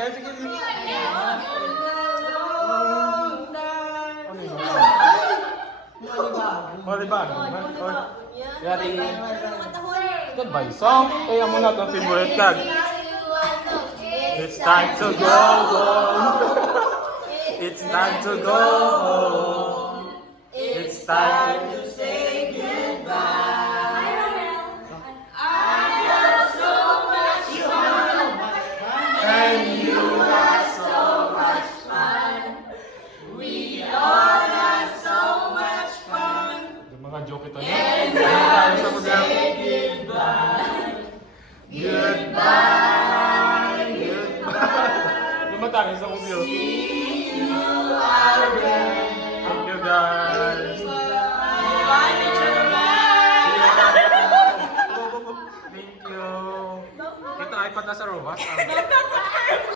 guys. Sige. Volleyball. Yari. Kan ba song? Kaya mo na itong favorite kag. It's time to go home. It's time to go home. It's time to say goodbye. I had so much fun. And you had so much fun. We all had so much fun. Yung mga joke ito niya. And now you say goodbye. Goodbye. Goodbye. Lumatangin sa museo. See you again. Thank you guys. Bye, Teacher Matt. Thank you. Ito iPad na sa robot.